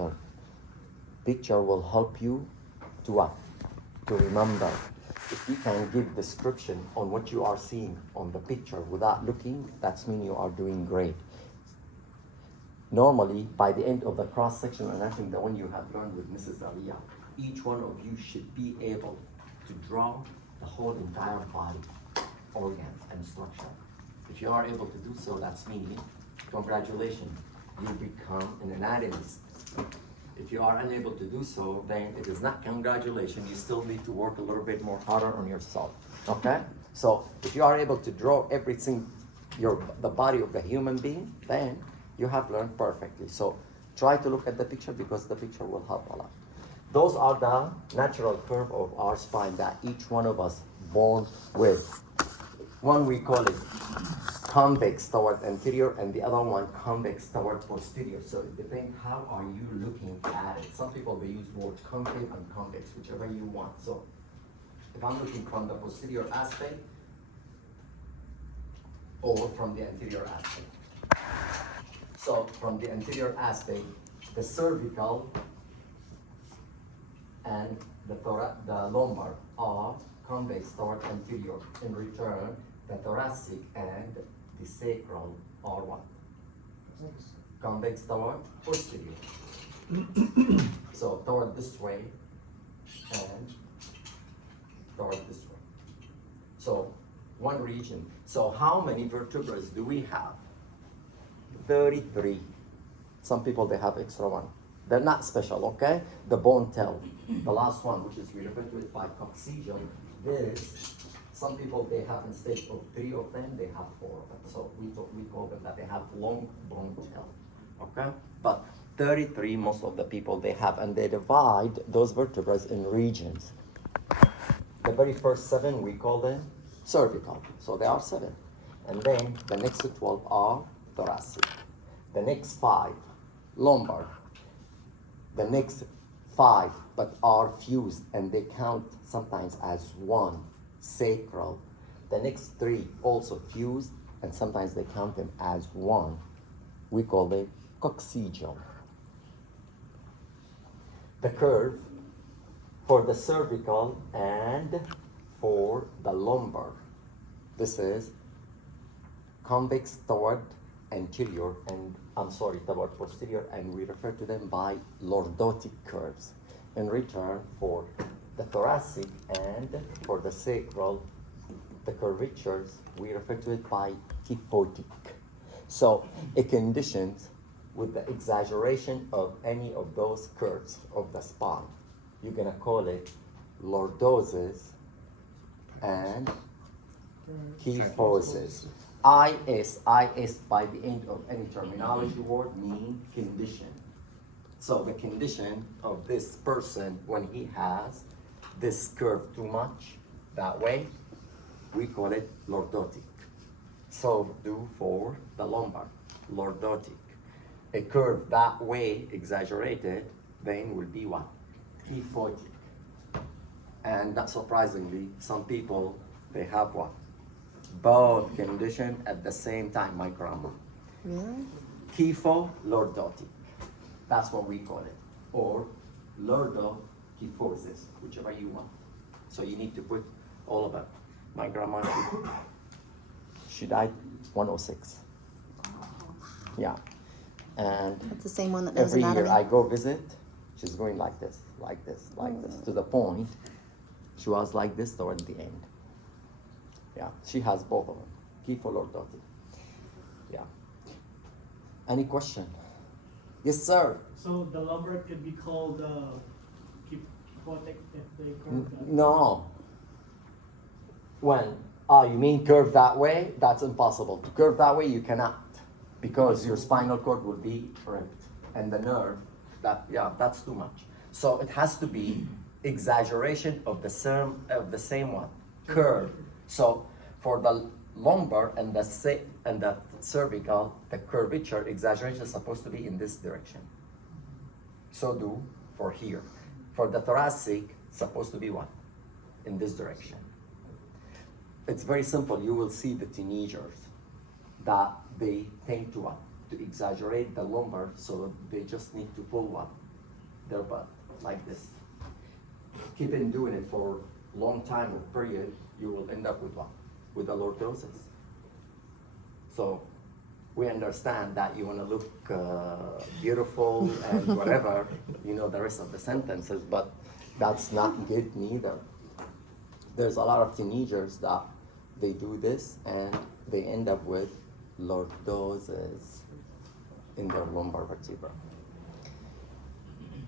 picture. Picture will help you to what? To remember. If you can give description on what you are seeing on the picture without looking, that's mean you are doing great. Normally, by the end of the cross-section, and I think the one you have learned with Mrs. Aliyah, each one of you should be able to draw the whole entire body, organs and structure. If you are able to do so, that's meaning, congratulations, you become an anatomist. If you are unable to do so, then it is not congratulations, you still need to work a little bit more harder on yourself, okay? So, if you are able to draw everything, the body of the human being, then you have learned perfectly. So, try to look at the picture because the picture will help a lot. Those are the natural curve of our spine that each one of us born with. One we call it convex toward anterior and the other one convex toward posterior. So it depends how are you looking at it. Some people they use both concave and convex, whichever you want. So if I'm looking from the posterior aspect or from the anterior aspect. So from the anterior aspect, the cervical and the lumbar are convex toward anterior. In return, the thoracic and the sacral are what? Convex toward posterior. So toward this way and toward this way. So one region. So how many vertebrae do we have? 33. Some people they have extra one. They're not special, okay? The bone tail, the last one, which is we refer to it by coccygeal. This, some people they have instead of 3 of them, they have 4 of them. So we call them that they have long bone tail, okay? But 33, most of the people they have, and they divide those vertebrae in regions. The very first 7 we call them cervical, so they are 7, and then the next 12 are thoracic. The next 5 lumbar. The next 5 but are fused and they count sometimes as 1 sacral. The next 3 also fused and sometimes they count them as 1. We call them coccygeal. The curve for the cervical and for the lumbar. This is convex toward anterior and toward posterior, and we refer to them by lordotic curves. In return, for the thoracic and for the sacral, the curvatures, we refer to it by kyphotic. So, a condition with the exaggeration of any of those curves of the spine, you're gonna call it lordosis and kyphosis. IS by the end of any terminology word mean condition. So the condition of this person when he has this curve too much that way, we call it lordotic. So do for the lumbar, lordotic. A curve that way exaggerated then will be what? Kyphotic. And not surprisingly, some people they have what? Both condition at the same time, my grandma. Really? Kypho-lordotic. That's what we call it. Or lordokyphosis, whichever you want. So you need to put all of it. My grandma, she died 106. Yeah. And That's the same one that knows every anatomy. year I go visit, she's going like this, like this, like this, to the point she was like this toward the end. Yeah, she has both of them. Kypho-lordotic. Yeah. Any question? Yes, sir. So the lumbar could be called kyphotic if they curve that. No. When? You mean curve that way? That's impossible. To curve that way, you cannot. Because your spinal cord will be ripped. And the nerve, that's too much. So it has to be exaggeration of the same one. Curve. So for the lumbar and the cervical, the curvature exaggeration is supposed to be in this direction. So do for here. For the thoracic, it's supposed to be what? In this direction. It's very simple. You will see the teenagers that they tend to what? To exaggerate the lumbar, so they just need to pull what? their butt like this. Keep on doing it for a long time or period, you will end up with what? With a lordosis. So we understand that you want to look beautiful and whatever, you know the rest of the sentences, but that's not good neither. There's a lot of teenagers that they do this and they end up with lordosis in their lumbar vertebra.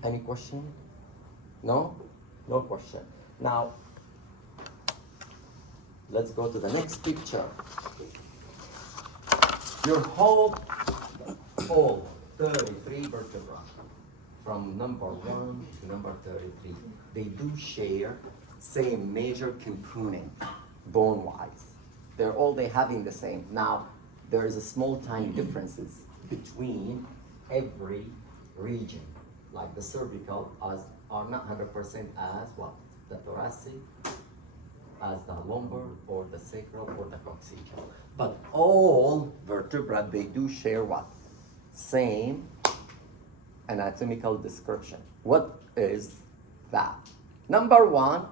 Any question? No? No question. Now, let's go to the next picture. Your whole 33 vertebrae, from number 1 to number 33, they do share same major component, bone-wise. They having the same. Now, there is a small tiny differences between every region, like the cervical are not 100% as what? The thoracic, as the lumbar, or the sacral, or the coccygeal. But all vertebrae, they do share what? Same anatomical description. What is that? Number 1,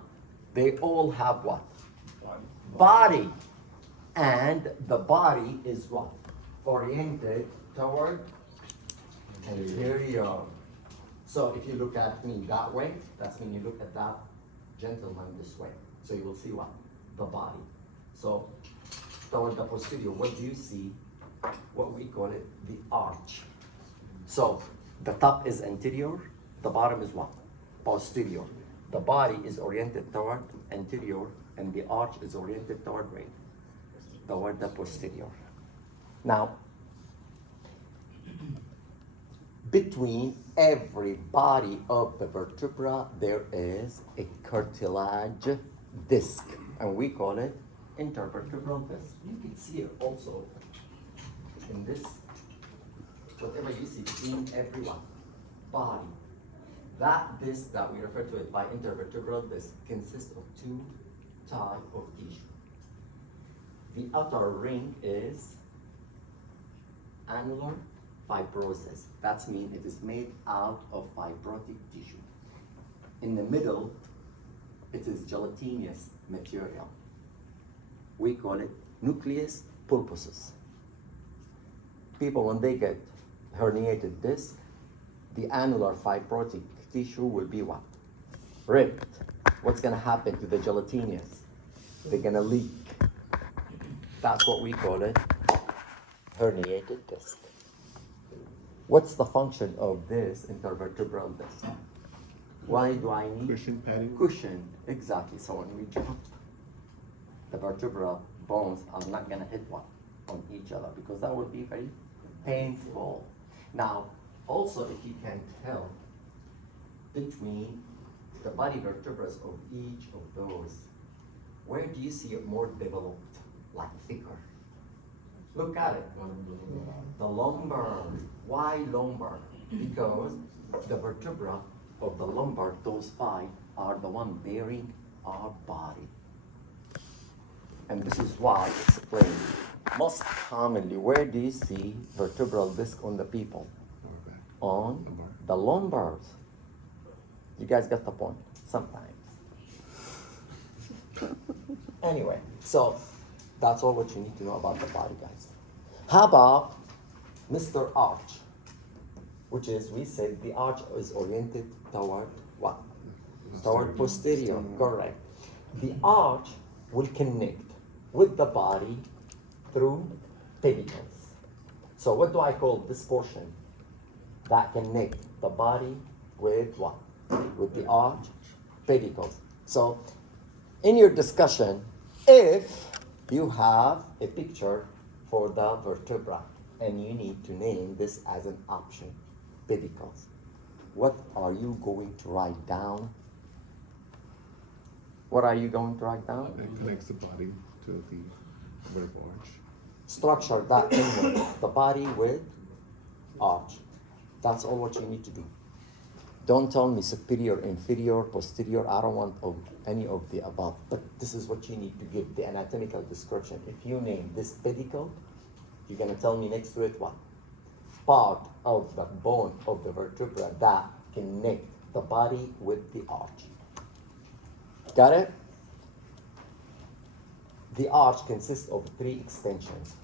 they all have what? Body. And the body is what? Oriented toward anterior. So if you look at me that way, that's when you look at that gentleman this way. So you will see what? The body. So toward the posterior, what do you see? What we call it, the arch. So the top is anterior, the bottom is what? Posterior. The body is oriented toward anterior, and the arch is oriented toward right? Toward the posterior. Now, between every body of the vertebra, there is a cartilage disc, and we call it intervertebral disc. You can see it also in this, whatever you see between every one body. That disc that we refer to it by intervertebral disc consists of 2 types of tissue. The outer ring is annular fibrosis. That means it is made out of fibrotic tissue. In the middle, it is gelatinous material. We call it nucleus pulposus. People, when they get herniated disc, the annular fibrotic tissue will be what? Ripped. What's gonna happen to the gelatinous? They're gonna leak. That's what we call it, herniated disc. What's the function of this intervertebral disc? Why do I need Cushion padding? cushion? Exactly. So when we jump, the vertebral bones are not gonna hit one on each other because that would be very painful. Now, also if you can tell between the body vertebrae of each of those, where do you see it more developed, like thicker? Look at it. The lumbar. Why lumbar? Because the vertebra of the lumbar, those 5, are the one bearing our body. And this is why it's explained. Most commonly, where do you see vertebral disc on the people? On the lumbars. You guys got the point, sometimes. Anyway, so that's all what you need to know about the body, guys. How about Mr. Arch? Which is, we said the arch is oriented toward what? Toward posterior, correct. The arch will connect with the body through pedicles. So what do I call this portion that connect the body with what? With the arch, pedicles. So in your discussion, if you have a picture for the vertebra and you need to name this as an option, pedicles, what are you going to write down? What are you going to write down? It connects the body to the vertebral arch. Structure that inward, the body with arch. That's all what you need to do. Don't tell me superior, inferior, posterior. I don't want any of the above. But this is what you need to give the anatomical description. If you name this pedicle, you're going to tell me next to it what? Part of the bone of the vertebra that connect the body with the arch. Got it? The arch consists of 3 extensions.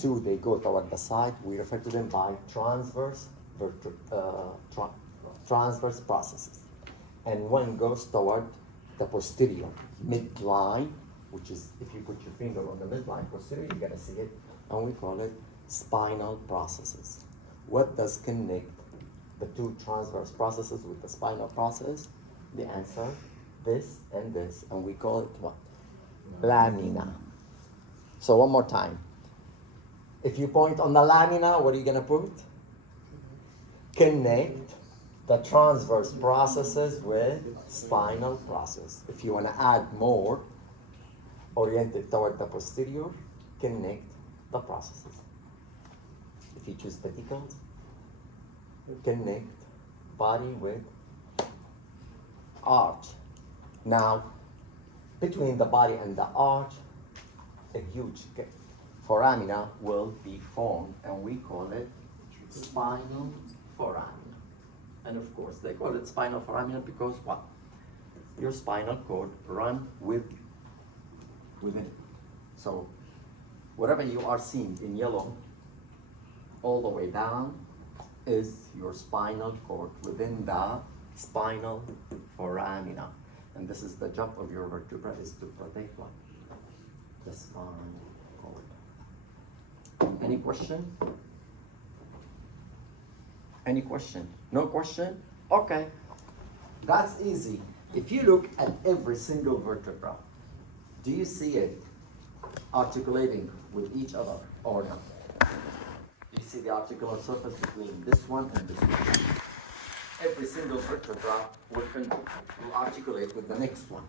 2, they go toward the side. We refer to them by transverse processes. And 1 goes toward the posterior midline, which is, if you put your finger on the midline posterior, you're gonna see it, and we call it spinal processes. What does connect the 2 transverse processes with the spinal process? The answer, this and this, and we call it what? Lamina. So one more time. If you point on the lamina, what are you gonna put? Connect the transverse processes with spinal process. If you wanna add more, oriented toward the posterior, connect the processes. If you choose pedicles, connect body with arch. Now, between the body and the arch, a huge foramina will be formed, and we call it spinal foramina. And of course, they call it spinal foramina because what? Your spinal cord run within it. So, whatever you are seeing in yellow, all the way down, is your spinal cord within the spinal foramina. And this is the job of your vertebra, is to protect what? The spinal cord. Any question? Any question? No question? Okay. That's easy. If you look at every single vertebra, do you see it articulating with each other or not? Do you see the articular surface between this one and this one? Every single vertebra will articulate with the next one.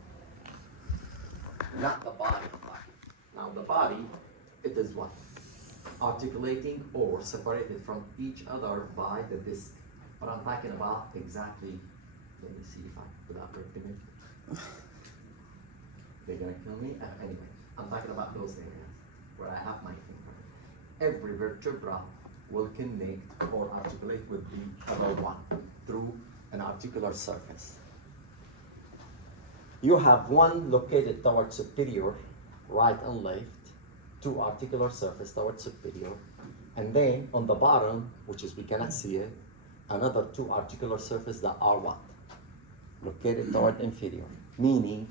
Not the body. Now the body, it is what? Articulating or separated from each other by the disc. But I'm talking about exactly, let me see if I, without breaking it. They're gonna kill me? Anyway, I'm talking about those areas where I have my finger. Every vertebra will connect or articulate with the other one through an articular surface. You have one located towards superior, right and left, 2 articular surface towards superior, and then on the bottom, which is we cannot see it, another 2 articular surface that are what? Located toward inferior, meaning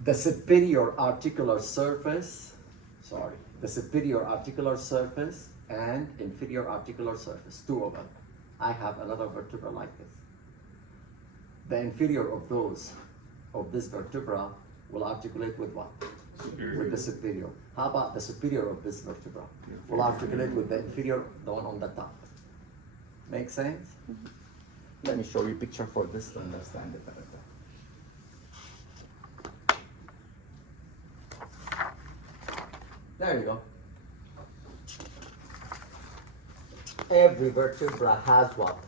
the superior articular surface, the superior articular surface and inferior articular surface, 2 of them. I have another vertebra like this. The inferior of this vertebra will articulate with what? Superior. With the superior. How about the superior of this vertebra? Will articulate with the inferior, the one on the top. Make sense? Mm-hmm. Let me show you a picture for this to understand it better. There you go. Every vertebra has what?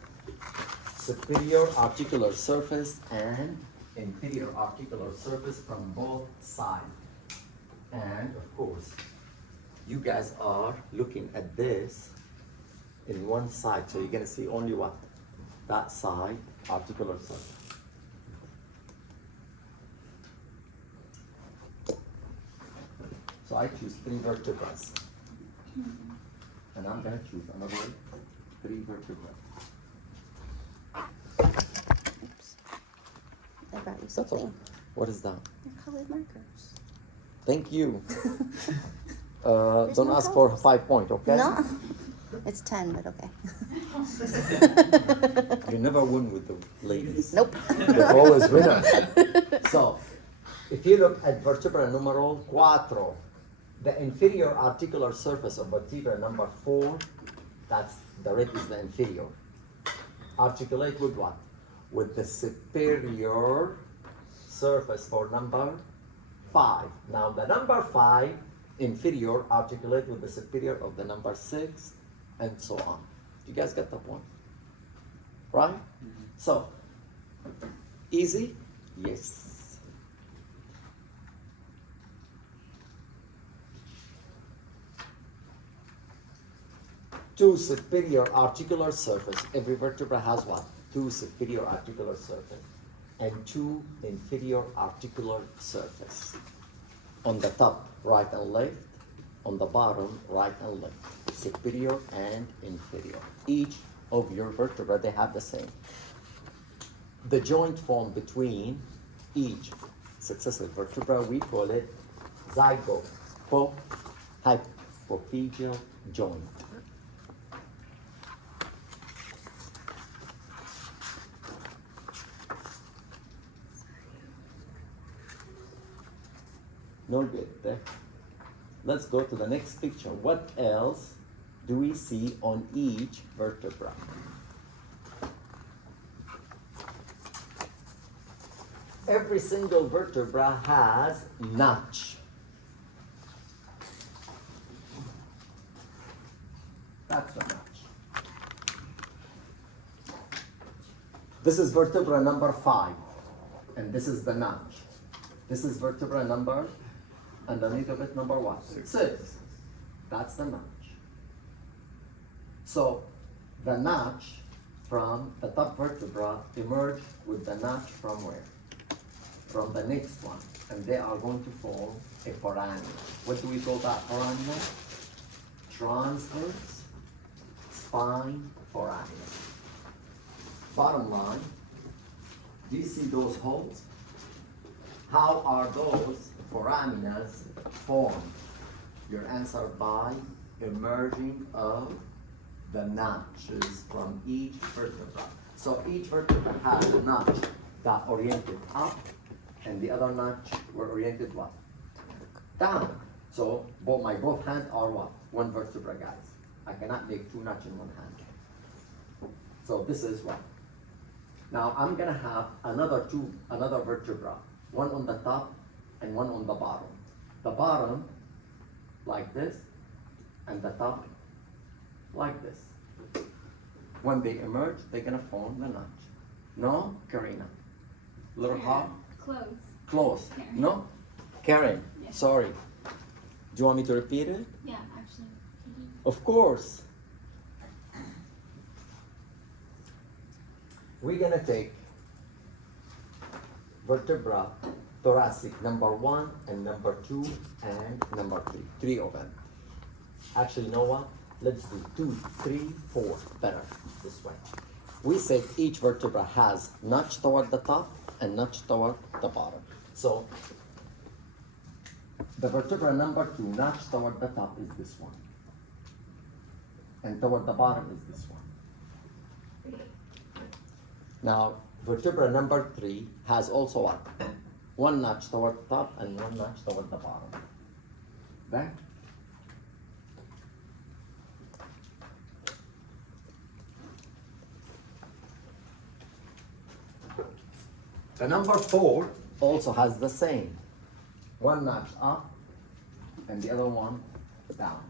Superior articular surface and inferior articular surface from both sides. And of course, you guys are looking at this in one side, so you're gonna see only what? That side, articular surface. So I choose 3 vertebrae. And I'm gonna choose another 3 vertebrae. Oops. I brought you That's something. all. What is that? They're colored markers. Thank you. There's Don't no ask for colors. 5 points, okay? No. It's 10, but okay. You never win with the ladies. Nope. They're always winner. So, if you look at vertebra numero 4, the inferior articular surface of vertebra number 4, that's the red is the inferior. Articulate with what? With the superior surface for number 5. Now the number 5 inferior articulate with the superior of the number 6 and so on. You guys get the point? Right? Mm-hmm. So, easy? Yes. Two superior articular surface. Every vertebra has what? 2 superior articular surface and 2 inferior articular surface. On the top, right and left. On the bottom, right and left. Superior and inferior. Each of your vertebrae, they have the same. The joint formed between each successive vertebra, we call it zygohypophageal joint. No good there. Let's go to the next picture. What else do we see on each vertebra? Every single vertebra has notch. That's a notch. This is vertebra number 5, and this is the notch. This is vertebra number, underneath of it, number what? 6. That's the notch. So the notch from the top vertebra emerged with the notch from where? From the next one, and they are going to form a foramina. What do we call that foramina? Transverse spine foramina. Bottom line, do you see those holes? How are those foraminas formed? Your answer by emerging of the notches from each vertebra. So each vertebra has a notch that oriented up, and the other notch were oriented what? Down. So both hands are what? One vertebra, guys. I cannot make 2 notches in one hand. So this is what? Now I'm gonna have another vertebra, one on the top and one on the bottom. The bottom like this, and the top like this. When they emerge, they're gonna form the notch. No, Karina? Little hard? Close. Close. Karen. No? Karen, Yes. sorry. Do you want me to repeat it? Yeah, actually. Of course. We're gonna take vertebra thoracic number 1 and number 2 and number 3. 3 of them. Actually, you know what? Let's do 2, 3, 4. Better this way. We said each vertebra has notch toward the top and notch toward the bottom. So the vertebra number 2 notch toward the top is this one, and toward the bottom is this one. Now vertebra number 3 has also what? One notch toward the top and one notch toward the bottom. Back. The number 4 also has the same. One notch up and the other one down.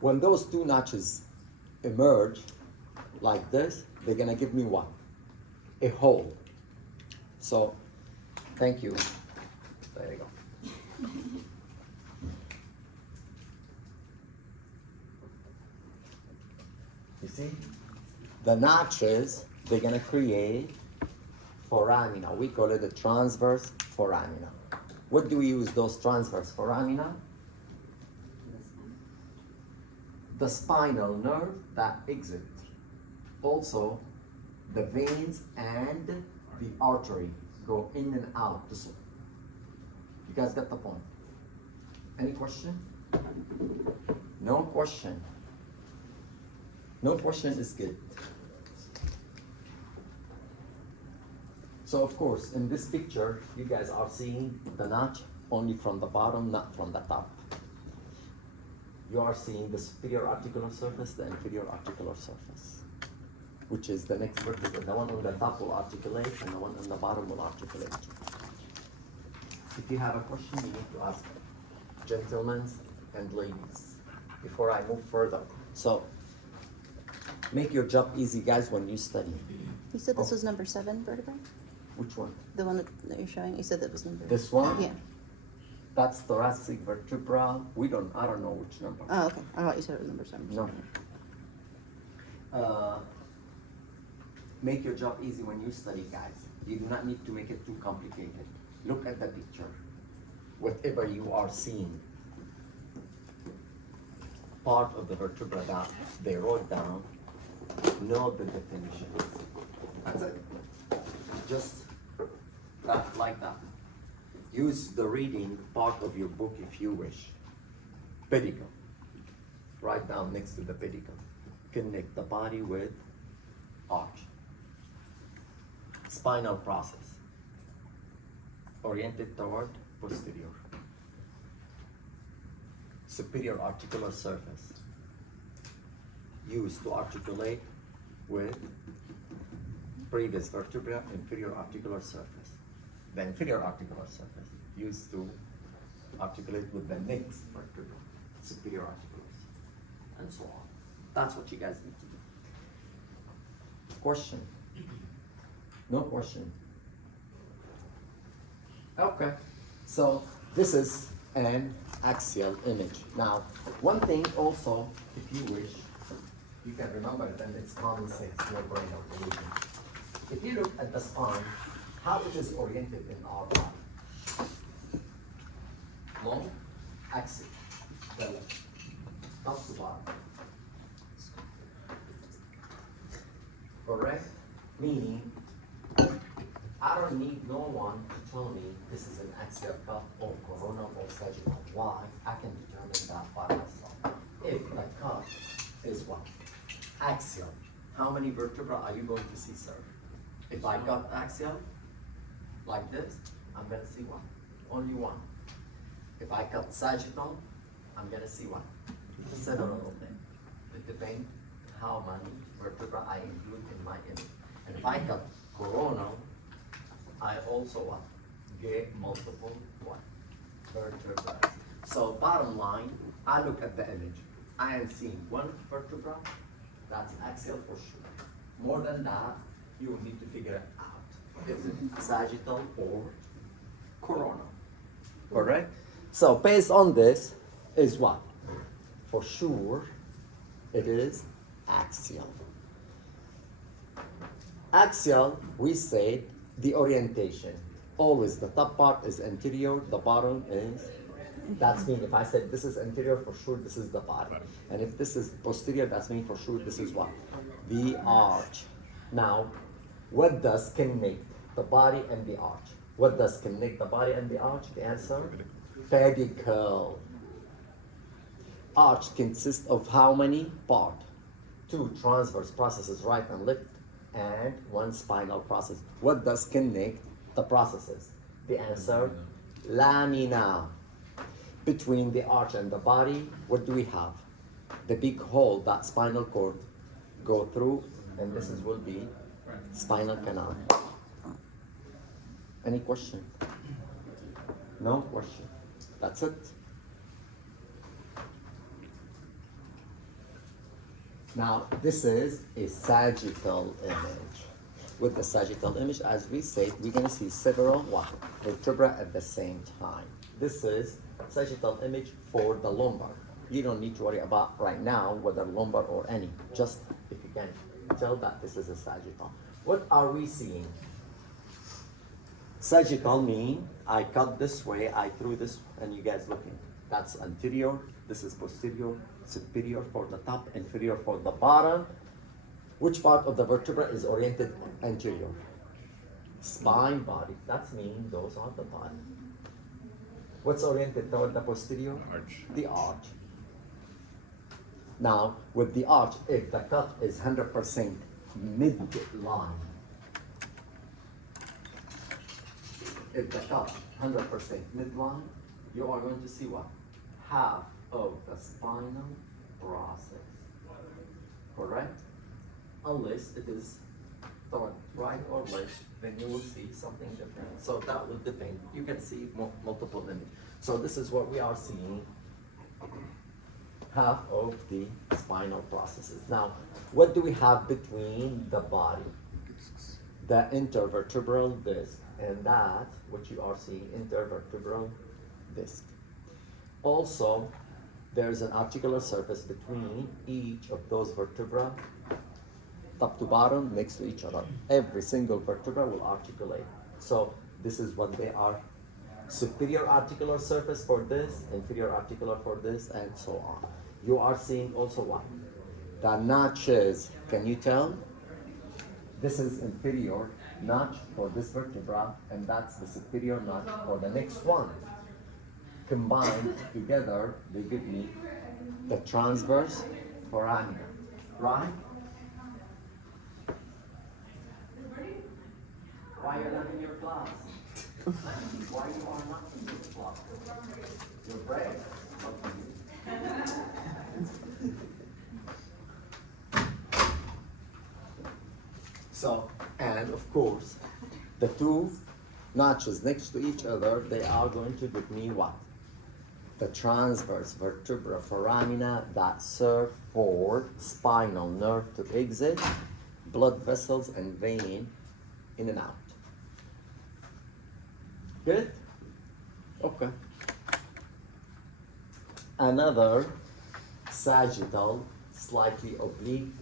When those 2 notches emerge like this, they're gonna give me what? A hole. So, thank you. There you go. You see? The notches, they're gonna create foramina. We call it a transverse foramina. What do we use those transverse foramina? The spinal nerve that exit. Also, the veins and the artery go in and out. You guys get the point? Any question? No question. No question is good. So of course, in this picture, you guys are seeing the notch only from the bottom, not from the top. You are seeing the superior articular surface, the inferior articular surface, which is the next vertebra. The one on the top will articulate, and the one on the bottom will articulate. If you have a question, you need to ask gentlemen and ladies before I move further. So, make your job easy, guys, when you study. You said this was number 7 vertebra? Which one? The one that you're showing? You said that was number... This one? Yeah. That's thoracic vertebra. I don't know which number. Oh, okay. I thought you said it was number 7. No. make your job easy when you study, guys. You do not need to make it too complicated. Look at the picture. Whatever you are seeing, part of the vertebra that they wrote down, know the definitions. That's it. Just that, like that. Use the reading part of your book if you wish. Pedicle. Write down next to the pedicle. Connect the body with arch. Spinal process. Oriented toward posterior. Superior articular surface. Used to articulate with previous vertebra, inferior articular surface. The inferior articular surface used to articulate with the next vertebra, superior articular surface, and so on. That's what you guys need to do. Question? No question? Okay, so this is an axial image. Now, one thing also, if you wish, you can remember it, and it's common sense, no brain illusion. If you look at the spine, how it is oriented in our body. Long, axial, belly, top to bottom. Correct? Meaning, I don't need no one to tell me this is an axial cup or coronal or sagittal. Why? I can determine that by myself. If the cup is what? Axial. How many vertebrae are you going to see, sir? If I got axial, like this, I'm gonna see one. Only one. If I cut sagittal, I'm gonna see one. Several of them. It depends how many vertebrae I include in my image. And if I cut coronal, I also what? Get multiple what? Vertebrae. So bottom line, I look at the image. I am seeing one vertebra, that's axial for sure. More than that, you will need to figure it out. Is it sagittal or coronal? Correct? So based on this is what? For sure, it is axial. Axial, we say the orientation. Always the top part is anterior, the bottom is, that's mean if I said this is anterior, for sure this is the body. And if this is posterior, that's mean for sure this is what? The arch. Now, what does connect the body and the arch? What does connect the body and the arch? The answer? Pedicle. Arch consists of how many parts? 2 transverse processes, right and left, and 1 spinal process. What does connect the processes? The answer? Lamina. Between the arch and the body, what do we have? The big hole that spinal cord go through, and this is will be spinal canal. Any question? No question. That's it. Now, this is a sagittal image. With the sagittal image, as we said, we're going to see several what? Vertebrae at the same time. This is sagittal image for the lumbar. You don't need to worry about right now whether lumbar or any. Just if you can tell that this is a sagittal. What are we seeing? Sagittal mean I cut this way, I threw this, and you guys looking. That's anterior, this is posterior, superior for the top, inferior for the bottom. Which part of the vertebra is oriented anterior? Spine, body. That means those are the body. What's oriented toward the posterior? Arch. The arch. Now, with the arch, if the cut is 100% midline, if the cut 100% midline, you are going to see what? Half of the spinal process. Correct? Unless it is toward right or left, then you will see something different. So that will depend. You can see multiple images. So this is what we are seeing. Half of the spinal processes. Now, what do we have between the body? The intervertebral disc, and that, what you are seeing, intervertebral disc. Also, there is an articular surface between each of those vertebrae top to bottom, next to each other. Every single vertebra will articulate. So this is what they are. Superior articular surface for this, inferior articular for this, and so on. You are seeing also what? The notches. Can you tell? This is inferior notch for this vertebra, and that's the superior notch for the next one. Combined together, they give me the transverse foramina, right? Why are you not in your class? Why you are not in this class? Your brain. So, and of course, the two notches next to each other, they are going to give me what? The transverse vertebra foramina that serve for spinal nerve to exit, blood vessels and vein in and out. Good? Okay. Another sagittal, slightly oblique,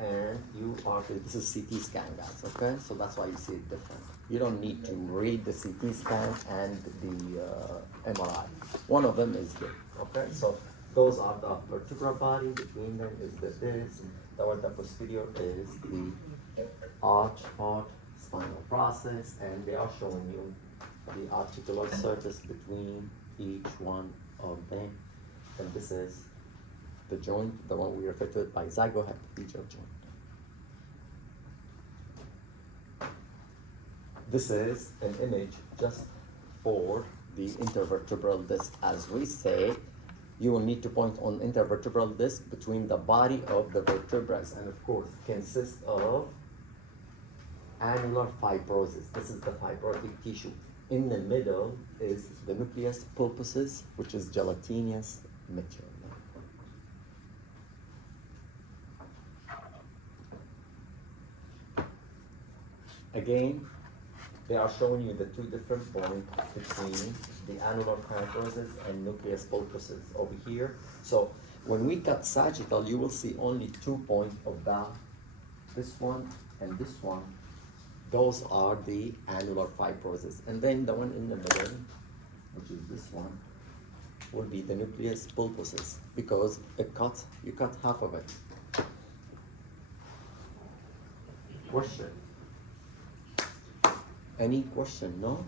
and you are, this is CT scan, guys, okay? So that's why you see it different. You don't need to read the CT scan and the MRI. One of them is good, okay? So those are the vertebral body, between them is the disc, the posterior is the arch part, spinal process, and they are showing you the articular surface between each one of them. And this is the joint, the one we refer to it by zygohepipedial joint. This is an image just for the intervertebral disc. As we say, you will need to point on intervertebral disc between the body of the vertebrae, and of course consists of annular fibrosis. This is the fibrotic tissue. In the middle is the nucleus pulposus, which is gelatinous material. Again, they are showing you the two different points between the annular fibrosis and nucleus pulposus over here. So when we cut sagittal, you will see only 2 points of that. This one and this one. Those are the annular fibrosis. And then the one in the middle, which is this one, will be the nucleus pulposus, because you cut half of it. Question? Any question? No?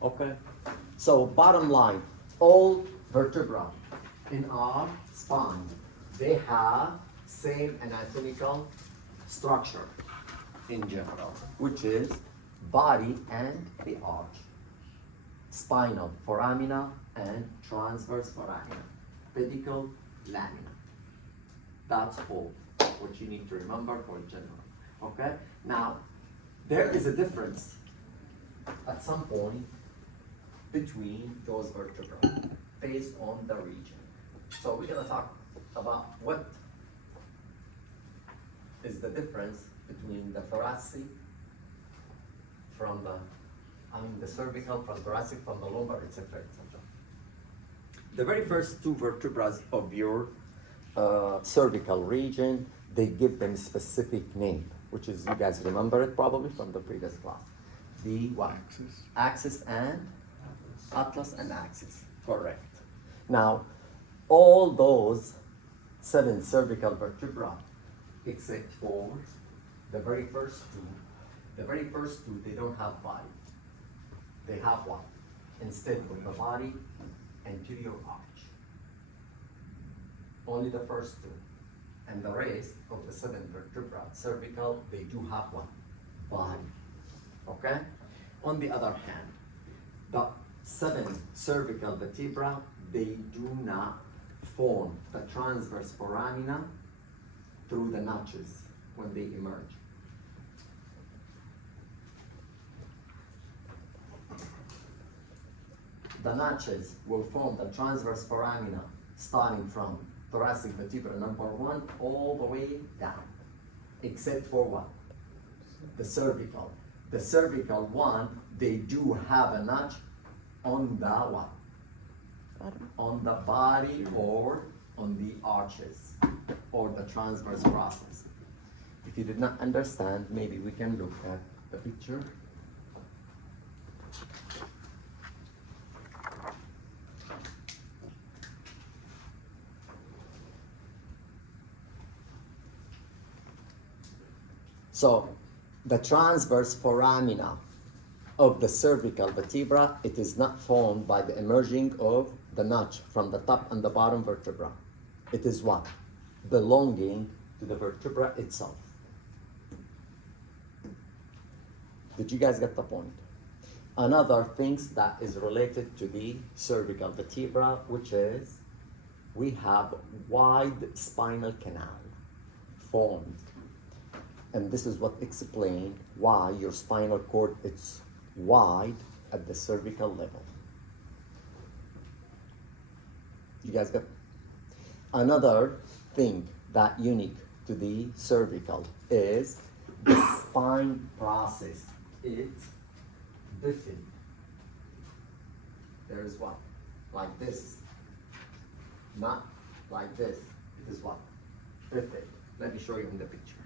Okay. So bottom line, all vertebrae in our spine, they have same anatomical structure in general, which is body and the arch, spinal foramina and transverse foramina, pedicle lamina. That's all what you need to remember for general. Okay? Now, there is a difference at some point between those vertebrae based on the region. So we're gonna talk about what is the difference between the thoracic from the cervical, from thoracic, from the lumbar, etc., etc. The very first two vertebrae of your cervical region, they give them specific name, which is, you guys remember it probably from the previous class. The what? Axis. Axis and atlas and axis, correct. Now, all those 7 cervical vertebrae, except for the very first two, they don't have body. They have what? Instead of the body, anterior arch. Only the first two. And the rest of the 7 vertebrae, cervical, they do have what? Body. Okay? On the other hand, the 7 cervical vertebrae, they do not form the transverse foramina through the notches when they emerge. The notches will form the transverse foramina starting from thoracic vertebra number 1 all the way down, except for what? The cervical. The cervical one, they do have a notch on the what? Bottom. On the body or on the arches or the transverse process. If you did not understand, maybe we can look at the picture. So, the transverse foramina of the cervical vertebra, it is not formed by the emerging of the notch from the top and the bottom vertebra. It is what? Belonging to the vertebra itself. Did you guys get the point? Another things that is related to the cervical vertebra, which is we have wide spinal canal formed. And this is what explains why your spinal cord is wide at the cervical level. You guys got? Another thing that unique to the cervical is the spine process. It's bifid. There's what? Like this. Not like this. It is what? Bifid. Let me show you in the picture.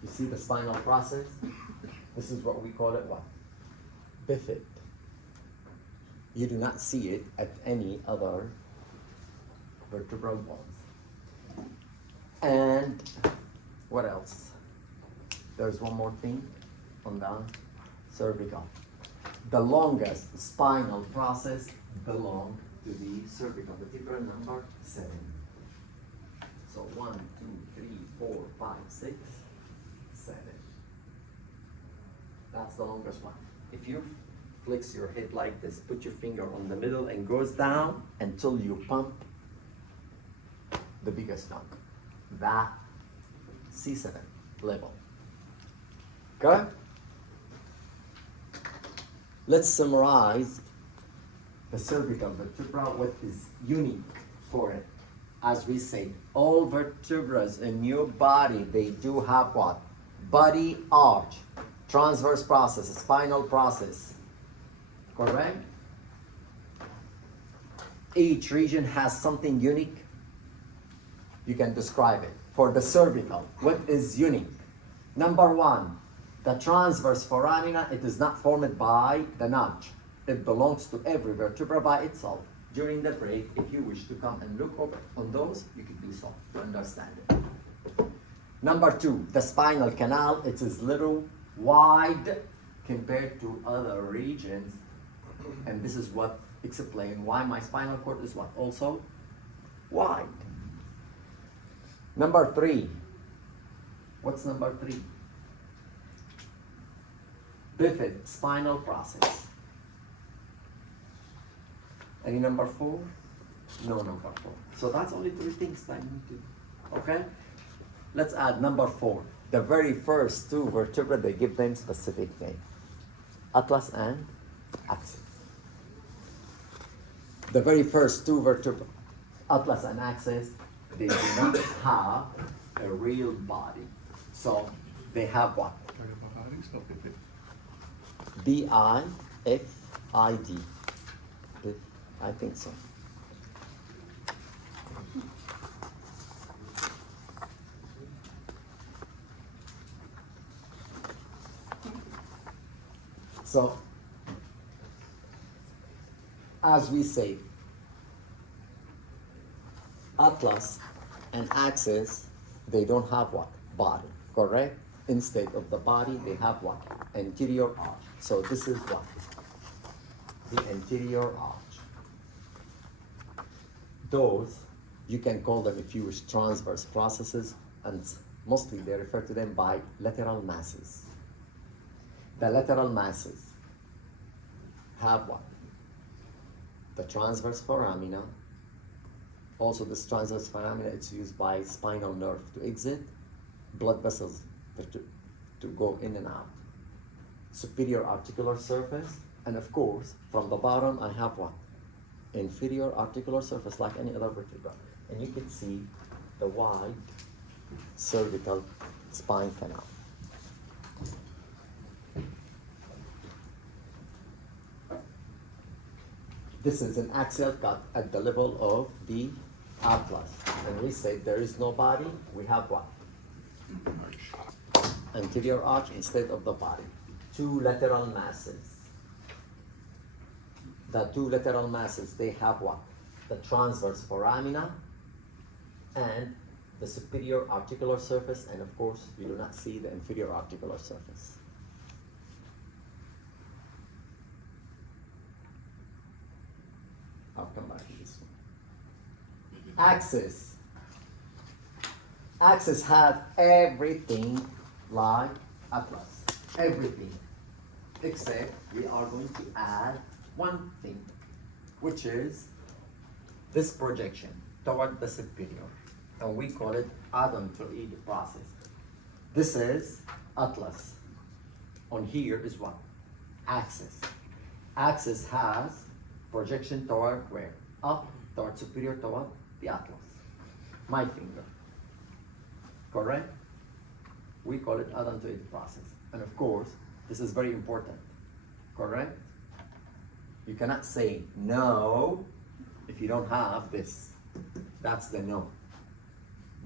You see the spinal process? This is what we call it what? Bifid. You do not see it at any other vertebral bones. And what else? There's one more thing on the cervical. The longest spinal process belongs to the cervical vertebra, number 7. So 1, 2, 3, 4, 5, 6, 7. That's the longest one. If you flex your head like this, put your finger on the middle and goes down until you pump the biggest one. That C7 level. Okay? Let's summarize the cervical vertebra, what is unique for it. As we said, all vertebrae in your body, they do have what? Body arch, transverse process, spinal process. Correct? Each region has something unique. You can describe it. For the cervical, what is unique? Number 1, the transverse foramina, it is not formed by the notch. It belongs to every vertebra by itself. During the break, if you wish to come and look over on those, you can do so to understand it. Number 2, the spinal canal, it is little wide compared to other regions. And this is what explains why my spinal cord is what? Also wide. Number 3, what's number 3? Bifid, spinal process. Any number 4? No number 4. So that's only 3 things that I need to, okay? Let's add number 4. The very first 2 vertebrae, they give them specific name. Atlas and axis. The very first 2 vertebrae, atlas and axis, they do not have a real body. So they have what? B-I-F-I-D. I think so. So, as we say, atlas and axis, they don't have what? Body, correct? Instead of the body, they have what? Anterior arch. So this is what? The anterior arch. Those, you can call them, if you wish, transverse processes, and mostly they refer to them by lateral masses. The lateral masses have what? The transverse foramina. Also, this transverse foramina, it's used by spinal nerve to exit, blood vessels to go in and out. Superior articular surface, and of course, from the bottom, I have what? Inferior articular surface, like any other vertebra. And you can see the wide cervical spine canal. This is an axial cut at the level of the atlas. And we say there is no body, we have what? Anterior arch instead of the body. Two lateral masses. The two lateral masses, they have what? The transverse foramina and the superior articular surface, and of course, you do not see the inferior articular surface. I'll come back to this one. Axis. Axis has everything like atlas. Everything. Except we are going to add one thing, which is this projection toward the superior. And we call it odontoid process. This is atlas. On here is what? Axis. Axis has projection toward where? Up, toward superior, toward the atlas. My finger. Correct? We call it odontoid process. And of course, this is very important. Correct? You cannot say no if you don't have this. That's the no.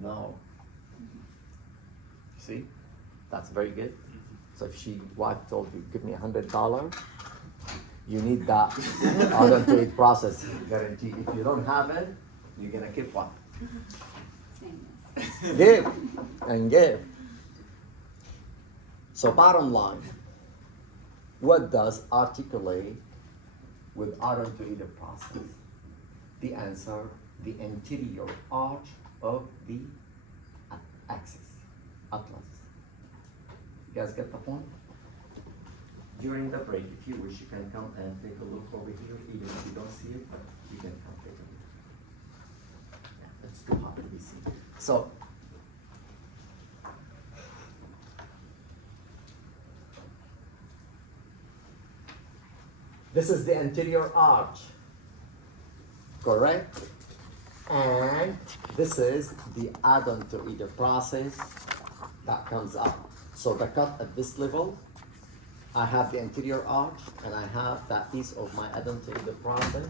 No. See? That's very good. So if wife told you, give me $100, you need that odontoid process guarantee. If you don't have it, you're gonna keep what? Give and give. So bottom line, what does articulate with odontoid process? The answer, the anterior arch of the axis, atlas. You guys get the point? During the break, if you wish, you can come and take a look over here, even if you don't see it, but you can come take a look. Yeah, it's too hard to be seen. So, this is the anterior arch, correct? And this is the odontoid process that comes up. So the cut at this level, I have the anterior arch and I have that piece of my odontoid process,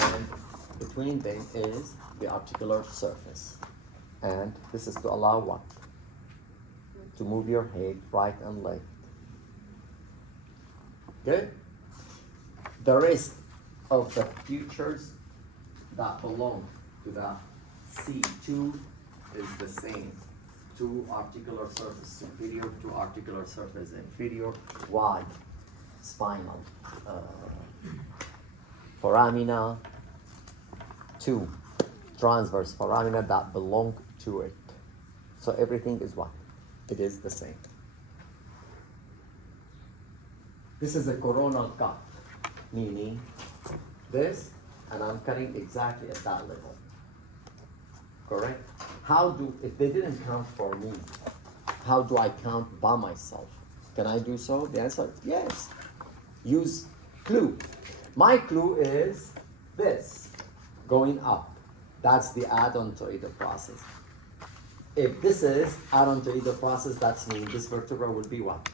and between them is the articular surface. And this is to allow what? To move your head right and left. Good? The rest of the features that belong to the C2 is the same. Two articular surface superior, two articular surface inferior, wide, spinal, foramina, two transverse foramina that belong to it. So everything is what? It is the same. This is a coronal cut, meaning this, and I'm cutting exactly at that level. Correct? If they didn't count for me, how do I count by myself? Can I do so? The answer, yes. Use clue. My clue is this, going up. That's the odontoid process. If this is odontoid process, that means this vertebra will be what?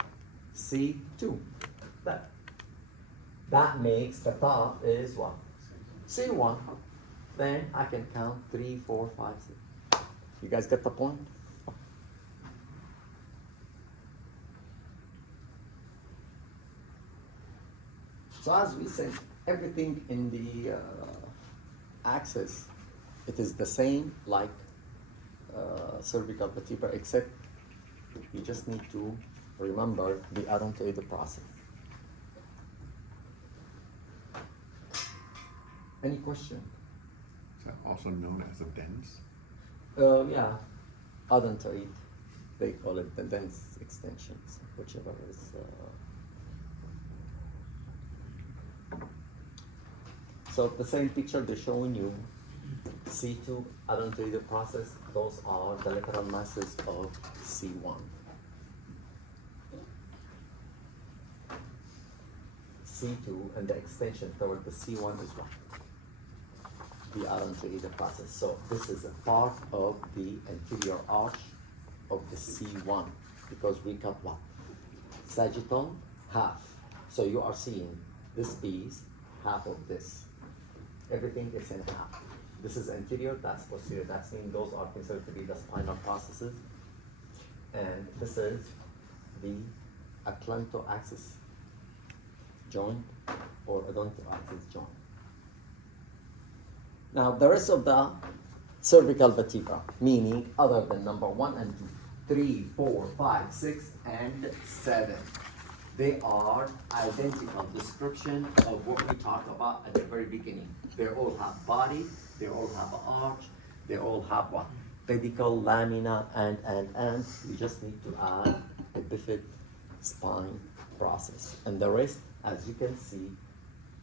C2. That makes the top is what? C1. Then I can count 3, 4, 5, 6. You guys get the point? So as we said, everything in the axis, it is the same like cervical vertebra, except you just need to remember the odontoid process. Any question? Is that also known as a dens? Yeah, odontoid. They call it the dense extensions, whichever is. So the same picture they're showing you, C2 odontoid process. Those are the lateral masses of C1. C2 and the extension toward the C1 is what? The odontoid process. So this is a part of the anterior arch of the C1, because we cut what? Sagittal half. So you are seeing this piece half of this. Everything is in half. This is anterior, that's posterior. That's mean those are considered to be the spinal processes. And this is the atlantoaxis joint or odontoaxis joint. Now the rest of the cervical vertebra, meaning other than number 1 and 2, 3, 4, 5, 6, and 7. They are identical description of what we talked about at the very beginning. They all have body, they all have an arch, they all have what? Pedicle, lamina, and. We just need to add a bifid spine process. And the rest, as you can see,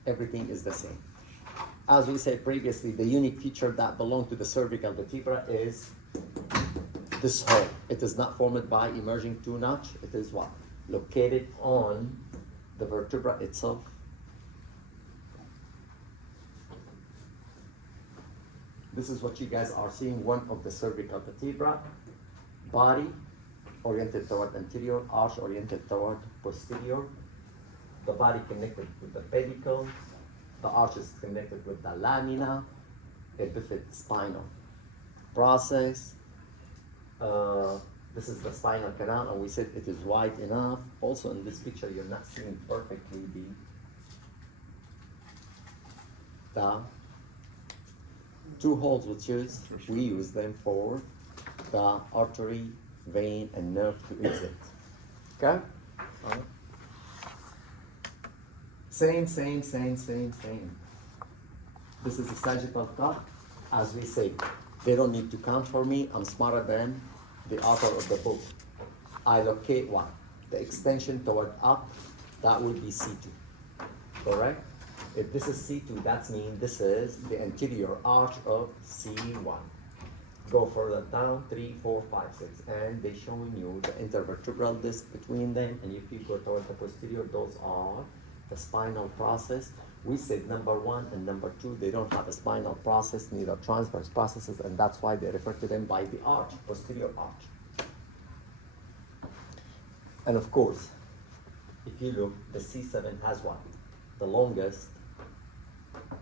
everything is the same. As we said previously, the unique feature that belongs to the cervical vertebra is this hole. It is not formed by emerging two notch. It is what? Located on the vertebra itself. This is what you guys are seeing, one of the cervical vertebra. Body oriented toward anterior, arch oriented toward posterior. The body connected with the pedicle. The arch is connected with the lamina, a bifid spinal process. This is the spinal canal, and we said it is wide enough. Also in this picture, you're not seeing perfectly the two holes, which is, we use them for the artery, vein, and nerve to exit. Okay? All right. Same. This is a sagittal cut. As we say, they don't need to count for me. I'm smarter than the author of the book. I locate what? The extension toward up, that would be C2. Correct? If this is C2, that means this is the anterior arch of C1. Go further down, 3, 4, 5, 6. And they're showing you the intervertebral disc between them. And if you go toward the posterior, those are the spinal process. We said number 1 and number 2, they don't have a spinal process, neither transverse processes, and that's why they refer to them by the arch, posterior arch. And of course, if you look, the C7 has what? The longest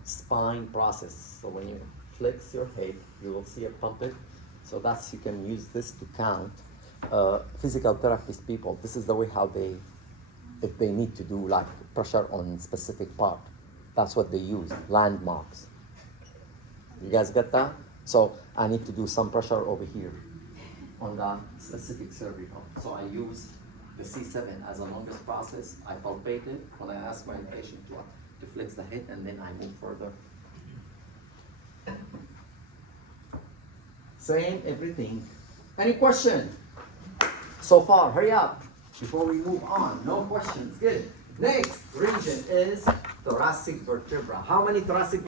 spine process. So when you flex your head, you will see a puppet. So that's, you can use this to count. Physical therapist people, this is the way how they, if they need to do like pressure on specific part, that's what they use, landmarks. You guys get that? So I need to do some pressure over here on the specific cervical. So I use the C7 as the longest process. I palpate it when I ask my patient to flex the head, and then I move further. Same everything. Any question so far? Hurry up before we move on. No questions. Good. Next region is thoracic vertebra. How many thoracic